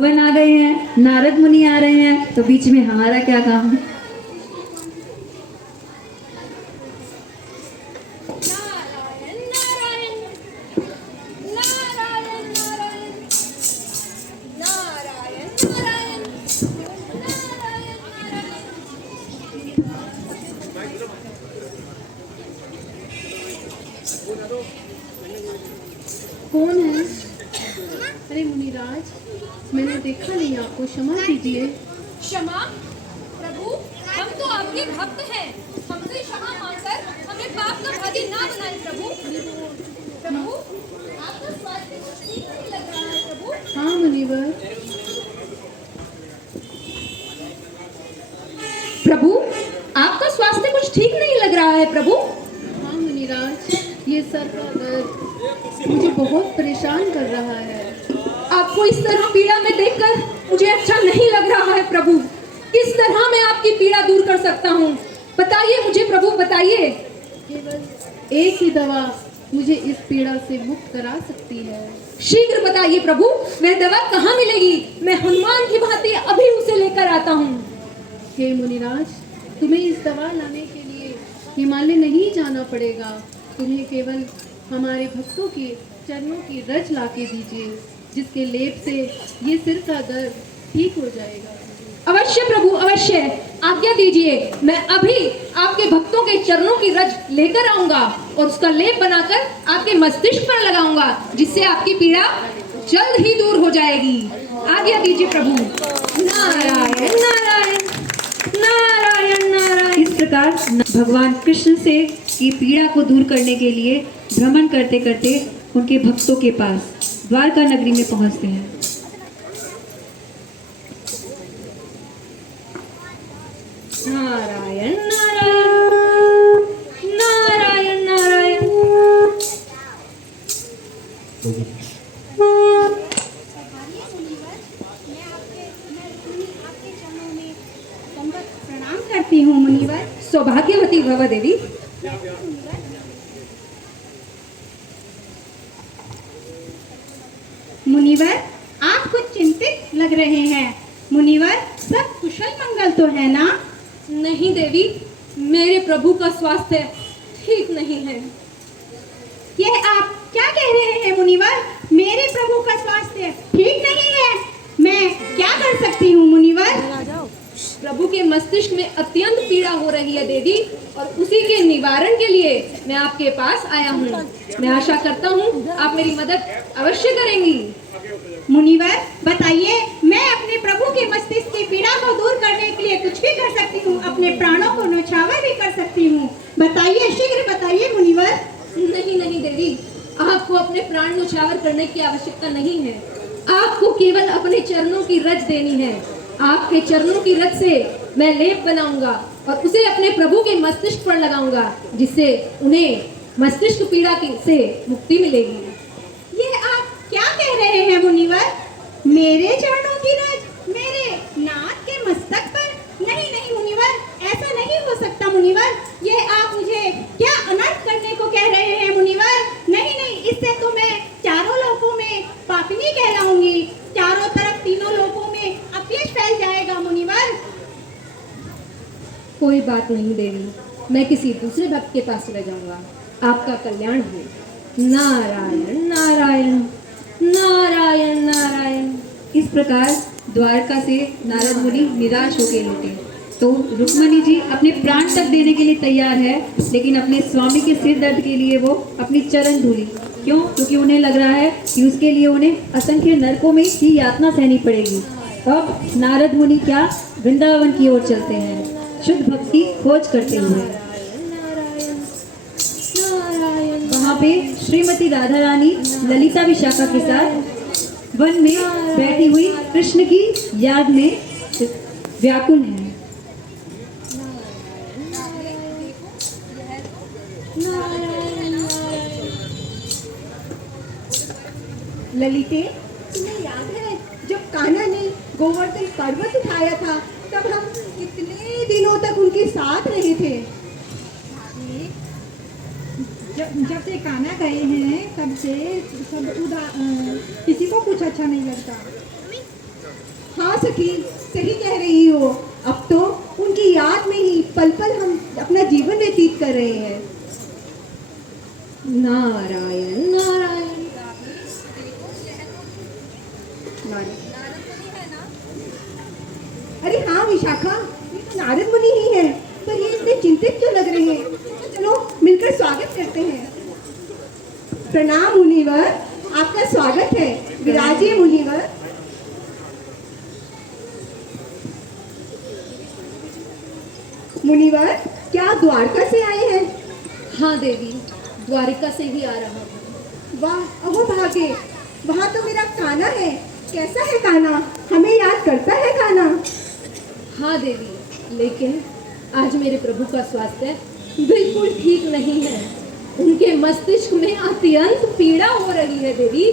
भगवान आ गए हैं, नारद मुनि आ रहे हैं, तो बीच में हमारा क्या काम। कौन है? अरे मुनिराज, मैंने देखा नहीं आपको, क्षमा कीजिए। क्षमा? प्रभु, हम तो आपके भक्त हैं, हमसे क्षमा मांगकर हमें पाप का भागी ना बनाए प्रभु। प्रभु, आपका स्वास्थ्य कुछ ठीक नहीं लग रहा है प्रभु। हाँ मुनिवर। प्रभु, आपका स्वास्थ्य कुछ ठीक नहीं लग रहा है प्रभु। हाँ मुनिराज, ये सर का दर्द मुझे बहुत परेशान कर रहा है। आपको इस तरह पीड़ा में देखकर मुझे अच्छा नहीं लग रहा है प्रभु। किस तरह मैं आपकी पीड़ा दूर कर सकता हूँ, बताइए मुझे प्रभु, बताइए। केवल एक ही दवा मुझे इस पीड़ा से मुक्त करा सकती है। शीघ्र बताइए प्रभु, वह दवा कहाँ मिलेगी? मैं हनुमान की भांति अभी उसे लेकर आता हूँ। हे मुनिराज, तुम्हें इस दवा लाने के लिए हिमालय नहीं जाना पड़ेगा। तुम्हें केवल हमारे भक्तों के चरणों की रज ला के दीजिए, जिसके लेप से ये सिर का दर्द ठीक हो जाएगा। अवश्य प्रभु, अवश्य, आज्ञा दीजिए। मैं अभी आपके भक्तों के चरणों की रज लेकर आऊंगा और उसका लेप बनाकर आपके मस्तिष्क पर लगाऊंगा, जिससे आपकी पीड़ा जल्द ही दूर हो जाएगी। आज्ञा दीजिए प्रभु। नारायण नारायण नारायण नारायण। इस प्रकार भगवान कृष्ण से की पीड़ा को दूर करने के लिए भ्रमण करते करते उनके भक्तों के पास द्वारका नगरी में पहुंचते हैं। नारायण नारायण नारायण नारायण। प्रणाम करती हूँ मुनिवर। सौभाग्यवती भव देवी। मुनिवर, आप कुछ चिंतित लग रहे हैं। मुनिवर, सब कुशल मंगल तो है ना? नहीं देवी, मेरे प्रभु का स्वास्थ्य ठीक नहीं है। यह आप क्या कह रहे हैं मुनिवर? मेरे प्रभु का स्वास्थ्य ठीक नहीं है? मैं क्या कर सकती हूँ मुनिवर? प्रभु के मस्तिष्क में अत्यंत पीड़ा हो रही है देवी, और उसी के निवारण के लिए मैं आपके पास आया हूँ। मैं आशा करता हूँ आप मेरी मदद अवश्य करेंगी। मुनिवर, बताइए, मैं अपने प्रभु के मस्तिष्क की पीड़ा को दूर करने के लिए कुछ भी कर सकती हूँ, अपने प्राणों को न्यौछावर भी कर सकती हूँ। बताइए, शीघ्र बताइए मुनिवर। नहीं नहीं देवी, आपको अपने प्राण न्यौछावर करने की आवश्यकता नहीं है। आपको केवल अपने चरणों की रज देनी है। आपके चरणों की रज से मैं लेप बनाऊंगा और उसे अपने प्रभु के मस्तिष्क पर लगाऊंगा, जिससे उन्हें मस्तिष्क पीड़ा से मुक्ति मिलेगी। ये आप क्या कह रहे हैं मुनिवर? मेरे चरणों की रज मेरे नाथ के मस्तक पर? नहीं नहीं मुनिवर, ऐसा नहीं हो सकता मुनिवर। ये आप मुझे क्या अनर्थ करने को कह रहे हैं मुनिवर? नहीं नहीं, इससे तो मैं चारों लोकों में पापिनी कहलाऊंगी। चारों तरफ तीनों लोकों में अपयश फैल जाएगा मुनिवर। कोई बात नहीं देवी, मैं किसी दूसरे भक्त के पास चले जाऊंगा, आपका कल्याण हो। नारायण नारायण नारायण नारायण। इस प्रकार द्वारका से नारद मुनि निराश होकर लौटे तो रुक्मणी जी अपने प्राण तक देने के लिए तैयार है, लेकिन अपने स्वामी के सिर दर्द के लिए वो अपनी चरण धूली। क्यों? क्योंकि उन्हें लग रहा है कि उसके लिए उन्हें असंख्य नरकों में ही यातना सहनी पड़ेगी। अब नारद मुनि क्या वृंदावन की ओर चलते हैं, शुद्ध भक्ति की खोज करते हुए। वहाँ पे श्रीमती राधा रानी ललिता विशाखा के साथ वन में बैठी हुई कृष्ण की याद में व्याकुल है। ललिते, तुम्हें याद है जब कान्हा ने गोवर्धन पर्वत उठाया था, तब हम कितने दिनों तक उनके साथ रहे थे। जब से कान्हा गए हैं तब से सब किसी को कुछ अच्छा नहीं लगता। हाँ सखी, सही कह रही हो। अब तो उनकी याद में ही पल पल हम अपना जीवन व्यतीत कर रहे हैं। नारायण नारायण। अरे हाँ विशाखा, ये तो नारद मुनि ही है, पर ये इतने चिंतित क्यों लग रहे हैं? तो चलो मिलकर स्वागत करते हैं। प्रणाम मुनिवर, आपका स्वागत है। विराजिए मुनिवर। मुनिवर, क्या द्वारका से आए हैं? हाँ देवी, द्वारिका से ही आ रहा हूँ। वाह, अहो भागे, वहाँ तो मेरा कान्हा है। कैसा है कान्हा? हमें याद करता है कान्हा? हाँ देवी, लेकिन आज मेरे प्रभु का स्वास्थ्य बिल्कुल ठीक नहीं है। उनके मस्तिष्क में अत्यंत पीड़ा हो रही है देवी।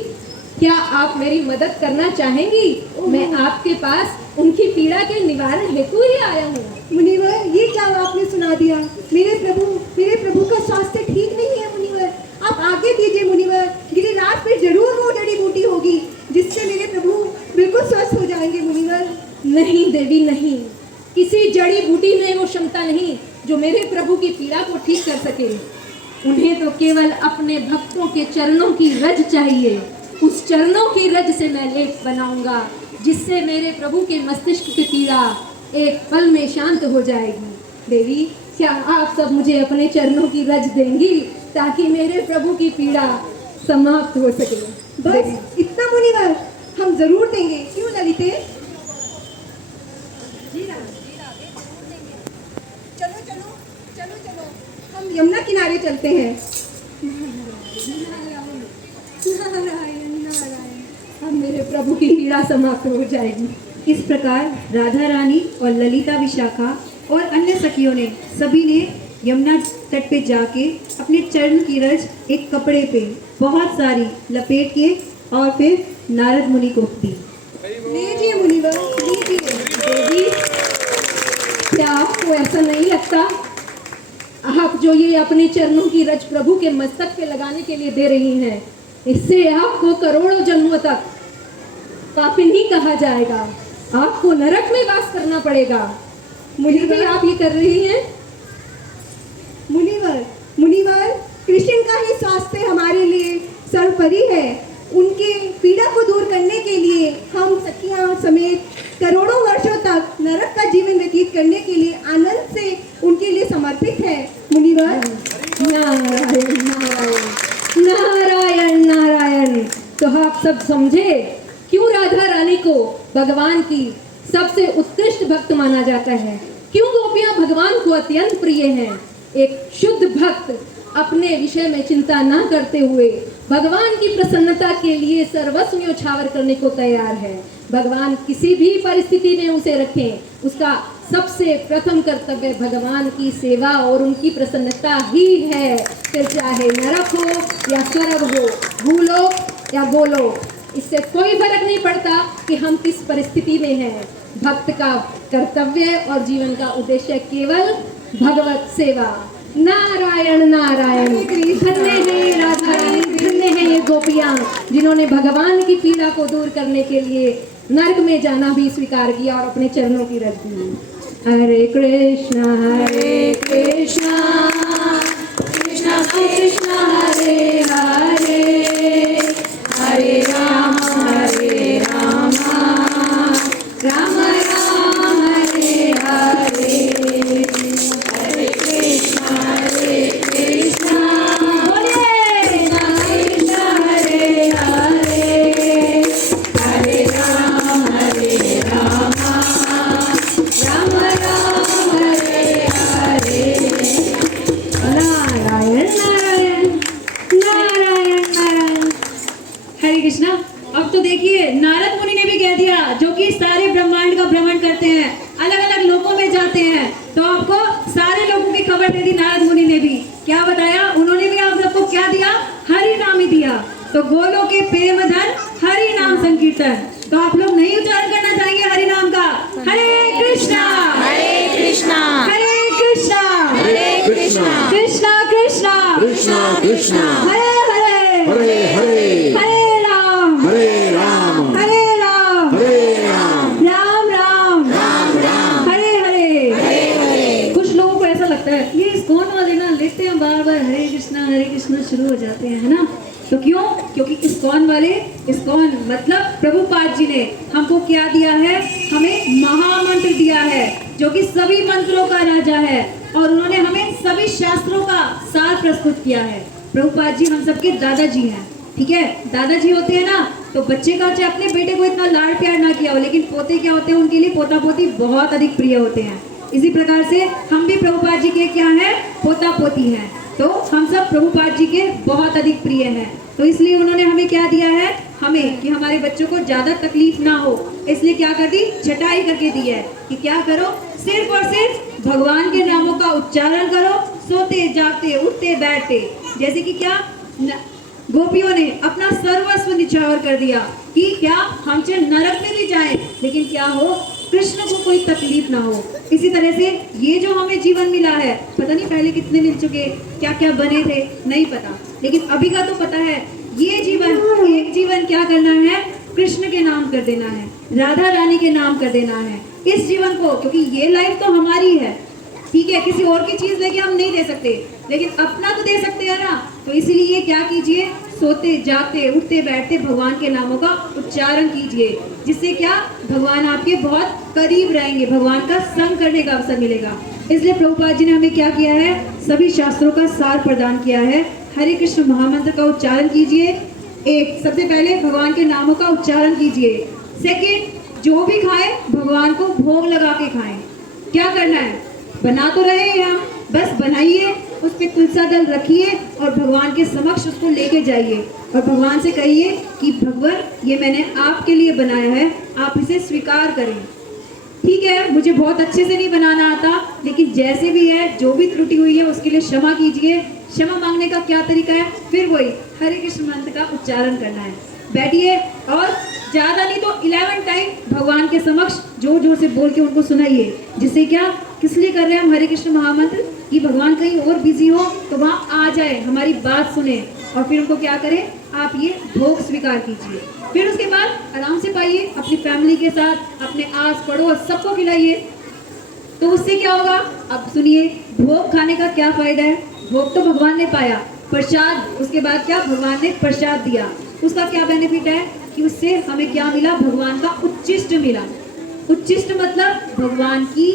क्या आप मेरी मदद करना चाहेंगी? मैं आपके पास उनकी पीड़ा के निवारण हेतु ही आया हूँ। मुनिवर, ये क्या आपने सुना दिया? मेरे प्रभु का स्वास्थ्य ठीक नहीं है मुनिवर। आप आगे दीजिए मुनिवर। गिरिराज पे जरूर वो जड़ी बूटी होगी जिससे मेरे प्रभु बिल्कुल स्वस्थ हो जाएंगे मुनिवर। नहीं देवी नहीं, किसी जड़ी बूटी में वो क्षमता नहीं जो मेरे प्रभु की पीड़ा को ठीक कर सके। उन्हें तो केवल अपने भक्तों के चरणों की रज चाहिए। उस चरणों की रज से मैं लेप बनाऊंगा जिससे मेरे प्रभु के मस्तिष्क की पीड़ा एक पल में शांत हो जाएगी। देवी, क्या आप सब मुझे अपने चरणों की रज देंगी ताकि मेरे प्रभु की पीड़ा समाप्त हो सके? बस इतना मुनिवर, हम जरूर देंगे। क्यों ललिते? चलो चलो चलो चलो, हम यमुना किनारे चलते हैं। नारायण नारायण, अब मेरे प्रभु की पीड़ा समाप्त हो जाएगी। इस प्रकार राधा रानी और ललिता विशाखा और अन्य सखियों ने सभी ने यमुना तट पे जाके अपने चरण की रज एक कपड़े पे बहुत सारी लपेट के और फिर नारद मुनि को दी। लीजिए मुनिवर, लीजिए। देवी, क्या आपको ऐसा नहीं लगता आप जो ये अपने चरणों की रज प्रभु के मस्तक पे लगाने के लिए दे रही हैं, इससे आपको करोड़ों जन्मों तक पापिनी कहा जाएगा। आपको नरक में वास करना पड़ेगा। मुझे भी आप ये कर रही हैं। मुनिवर, कृष्ण का ही स्वास्थ्य हमारे लिए सर्वोपरि है। उनके पीड़ा को दूर करने के लिए हम सखियां समेत करोड़ों वर्षों तक नरक का जीवन व्यतीत करने के लिए आनंद से उनके लिए समर्पित है। मुनिवर, नारायण नारायण नारायण नारायण। तो आप सब समझे क्यों राधा रानी को भगवान की सबसे उत्कृष्ट भक्त माना जाता है, क्यों गोपियां भगवान को अत्यंत प्रिय हैं। एक शुद्ध भक्त अपने विषय में चिंता ना करते हुए भगवान की प्रसन्नता के लिए सर्वस्व न्योछावर करने को तैयार है। भगवान किसी भी परिस्थिति में उसे रखें, उसका सबसे प्रथम कर्तव्य भगवान की सेवा और उनकी प्रसन्नता ही है। फिर चाहे नरक हो या स्वर्ग हो, भूलोक या गोलोक, इससे कोई फर्क नहीं पड़ता कि हम किस परिस्थिति में हैं। भक्त का कर्तव्य और जीवन का उद्देश्य केवल भगवत सेवा। नारायण नारायण। धन्य है राधा रानी, धन्य है ये गोपियां जिन्होंने भगवान की पीड़ा को दूर करने के लिए नरक में जाना भी स्वीकार किया और अपने चरणों की रज दी। हरे कृष्णा कृष्णा कृष्णा हरे हरे, हरे राम राम राम हरे हरे, हरे कृष्णा बोले कृष्णा हरे हरे, हरे राम राम राम हरे हरे। नारायण नारायण नारायण नारायण। हरे कृष्णा। अब तो देखिए नारद मुनि ने भी कह दिया, जो कि सारे ब्रह्मांड का भ्रमण करते हैं, अलग अलग लोकों में जाते हैं, तो आपको सारे लोगों की खबर दे दी नारद मुनि ने भी। क्या बताया उन्होंने भी? आप सबको क्या दिया? हरि नाम ही दिया। तो गोलों के प्रेम धन हरि नाम संकीर्तन। तो आप लोग नहीं उच्चारण करना चाहेंगे हरि नाम का? हरे कृष्णा हरे कृष्णा हरे कृष्णा हरे कृष्णा कृष्णा कृष्णा कृष्णा कृष्णा हरे हरे हरे हरे हरे राम हरे राम हरे राम हरे राम राम कृष्णा शुरू हो जाते हैं, है ना। तो क्यों? क्योंकि इस्कॉन वाले, इस्कॉन मतलब प्रभुपाद जी ने हमको क्या दिया है? हमें महामंत्र दिया है जो कि सभी मंत्रों का राजा है, और उन्होंने हमें सभी शास्त्रों का सार प्रस्तुत किया है। प्रभुपाद जी हम सबके दादाजी हैं, ठीक है। दादाजी होते हैं ना, तो बच्चे का चाहे अपने बेटे को इतना लाड प्यार ना किया हो, लेकिन पोते क्या होते हैं, उनके लिए पोता पोती बहुत अधिक प्रिय होते हैं। इसी प्रकार से हम भी प्रभुपाद जी के क्या हैं? पोता पोती हैं। तो हम सब प्रभुपाद जी के बहुत अधिक प्रिय हैं। तो इसलिए उन्होंने हमें क्या दिया है? हमें कि हमारे बच्चों को ज्यादा तकलीफ ना हो, इसलिए क्या कर दी? छटाई करके दी है कि क्या करो? सिर्फ और सिर्फ भगवान के नामों का उच्चारण करो, सोते जागते उठते बैठते। जैसे कि क्या गोपियों ने अपना सर्वस्व निछावर कर दिया कि क्या हम चाहे नरक में भी जाए, लेकिन क्या हो? कृष्ण को कोई तकलीफ ना हो। इसी तरह से ये जो हमें जीवन मिला है, पता नहीं पहले कितने मिल चुके, क्या क्या बने थे नहीं पता, लेकिन अभी का तो पता है। ये जीवन, एक जीवन क्या करना है? कृष्ण के नाम कर देना है, राधा रानी के नाम कर देना है इस जीवन को, क्योंकि ये लाइफ तो हमारी है, ठीक है। किसी और की चीज लेके हम नहीं दे सकते, लेकिन अपना तो दे सकते हैं ना। तो इसीलिए क्या कीजिए? सोते जागते उठते बैठते भगवान के नामों का उच्चारण कीजिए, जिससे क्या? भगवान आपके बहुत करीब रहेंगे, भगवान का संग करने का अवसर मिलेगा। इसलिए प्रभुपाद जी ने हमें क्या किया है? सभी शास्त्रों का सार प्रदान किया है। हरे कृष्ण महामंत्र का उच्चारण कीजिए। एक, सबसे पहले भगवान के नामों का उच्चारण कीजिए। सेकंड, जो भी खाए भगवान को भोग लगा के खाएं। क्या करना है? बना तो रहे हैं हम, बस बनाइए, उस पे तुलसा दल रखिए और भगवान के समक्ष उसको लेके जाइए और भगवान से कहिए कि भगवान ये मैंने आपके लिए बनाया है, आप इसे स्वीकार करें। ठीक है, मुझे बहुत अच्छे से नहीं बनाना आता, लेकिन जैसे भी है, जो भी त्रुटि हुई है उसके लिए क्षमा कीजिए। क्षमा मांगने का क्या तरीका है? फिर वही हरे कृष्ण मंत्र का उच्चारण करना है। बैठिए और ज्यादा नहीं तो 11 टाइम भगवान के समक्ष जोर जोर से बोल के उनको सुनाइए। जिससे क्या, किस लिए कर रहे हैं हम हरे कृष्ण महामंत्र? कि भगवान कहीं और बिजी हो तो वहाँ आ जाए, हमारी बात सुने, और फिर उनको क्या करें? आप ये भोग स्वीकार कीजिए। फिर उसके बाद आराम से पाइए, अपनी फैमिली के साथ, अपने आस पड़ोस सबको खिलाइए। तो उससे क्या होगा? अब सुनिए, भोग खाने का क्या फायदा है? भोग तो भगवान ने पाया, प्रसाद, उसके बाद क्या? भगवान ने प्रसाद दिया, उसका क्या बेनिफिट है? कि उससे हमें क्या मिला? भगवान का उच्चिष्ट मिला। उच्चिष्ट मतलब भगवान की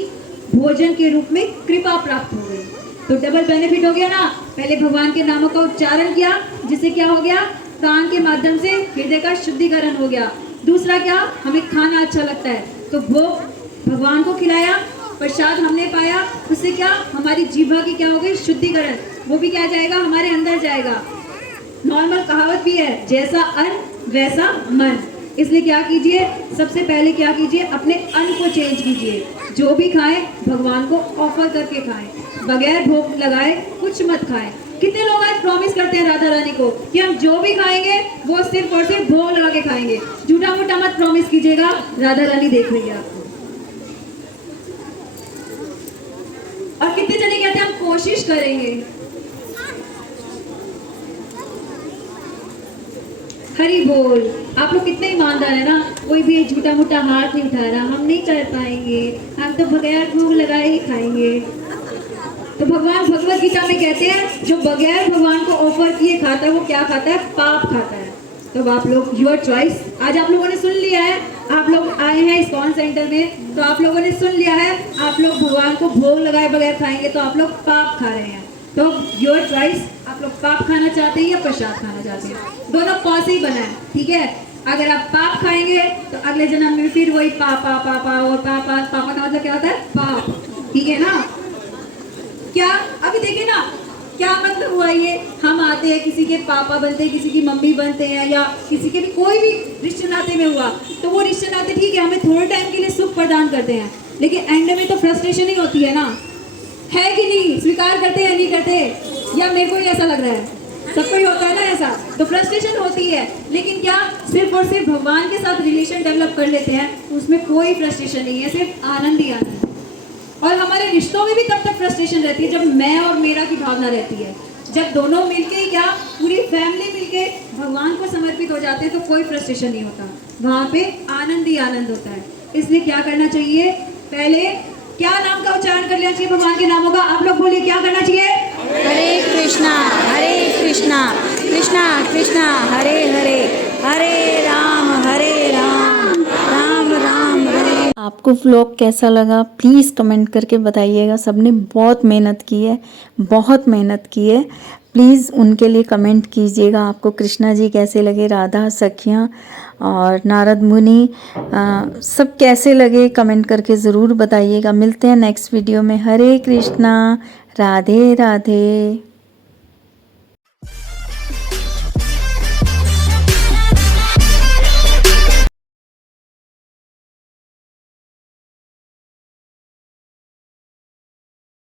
भोजन के रूप में कृपा प्राप्त हो गई। तो डबल बेनिफिट हो गया ना। पहले भगवान के नामों का उच्चारण किया, जिससे क्या हो गया? कान के माध्यम से हृदय का शुद्धिकरण हो गया। दूसरा क्या? हमें खाना अच्छा लगता है, तो भोग भगवान को खिलाया, प्रसाद हमने पाया, उससे क्या? हमारी जीभा की क्या हो गई? शुद्धिकरण। वो भी क्या जाएगा? हमारे अंदर जाएगा। नॉर्मल कहावत भी है, जैसा अन्न वैसा मन। इसलिए क्या कीजिए? सबसे पहले क्या कीजिए? अपने अन्न को चेंज कीजिए। जो भी खाएं भगवान को ऑफर करके खाएं, बगैर भोग लगाए कुछ मत खाएं। कितने लोग आज प्रॉमिस करते हैं राधा रानी को कि हम जो भी खाएंगे वो सिर्फ और सिर्फ भोग लगा के खाएंगे। झूठा मूठा मत प्रॉमिस कीजिएगा, राधा रानी देख रही है आपको। और कितने जने कहते हैं हम कोशिश करेंगे। हरि बोल। आप लोग कितने ईमानदार है ना, कोई भी झूठा मूठा हाथ नहीं उठा रहा, हम नहीं कर पाएंगे, हम तो बगैर भोग लगाए ही खाएंगे। तो भगवान भगवत गीता में कहते हैं, जो बगैर भगवान को ऑफर किए खाता है वो क्या खाता है? पाप खाता है। तो आप लोग, योर चॉइस। आज आप लोगों ने सुन लिया है, आप लोग आए हैं इस्कॉन सेंटर में, तो आप लोगों ने सुन लिया है, आप लोग भगवान को भोग लगाए बगैर खाएंगे तो आप लोग पाप खा रहे हैं। तो योर चॉइस, आप लोग पाप खाना चाहते हैं या प्रसाद खाना चाहते हैं? दोनों पॉसिबल बना है, ठीक है। अगर आप पाप खाएंगे तो अगले जन्म में फिर वही पापा पापा और पापा। पापा का मतलब क्या होता है? पाप, ठीक है ना। क्या अभी देखिए ना, क्या मतलब हुआ ये? हम आते हैं, किसी के पापा बनते हैं, किसी की मम्मी बनते हैं, या किसी के भी कोई भी रिश्ते नाते में हुआ, तो वो रिश्ते नाते ठीक है हमें थोड़े टाइम के लिए सुख प्रदान करते हैं, लेकिन एंड में तो फ्रस्ट्रेशन ही होती है ना, है कि नहीं? स्वीकार करते हैं नहीं करते? या मेरे को ही ऐसा लग रहा है? सबको ही होता है ना ऐसा, तो फ्रस्ट्रेशन होती है। लेकिन क्या सिर्फ और सिर्फ भगवान के साथ रिलेशन डेवलप कर लेते हैं, उसमें कोई फ्रस्ट्रेशन नहीं है, सिर्फ आनंद ही आनंद। और हमारे रिश्तों में भी तब तक फ्रस्ट्रेशन रहती है जब मैं और मेरा की भावना रहती है। जब दोनों मिलके, क्या पूरी फैमिली मिलके भगवान को समर्पित हो जाते हैं, तो कोई फ्रस्ट्रेशन नहीं होता, वहाँ पे आनंद ही आनंद होता है। इसलिए क्या करना चाहिए? पहले क्या नाम का उच्चारण कर लेना चाहिए? भगवान के नामों का। आप लोग बोलिए, क्या करना चाहिए? हरे कृष्णा कृष्णा कृष्णा हरे हरे, हरे राम राम राम हरे। आपको व्लॉग कैसा लगा प्लीज़ कमेंट करके बताइएगा। सबने बहुत मेहनत की है, बहुत मेहनत की है। प्लीज़ उनके लिए कमेंट कीजिएगा। आपको कृष्णा जी कैसे लगे, राधा सखियाँ और नारद मुनि सब कैसे लगे कमेंट करके ज़रूर बताइएगा। मिलते हैं नेक्स्ट वीडियो में। हरे कृष्णा, राधे राधे।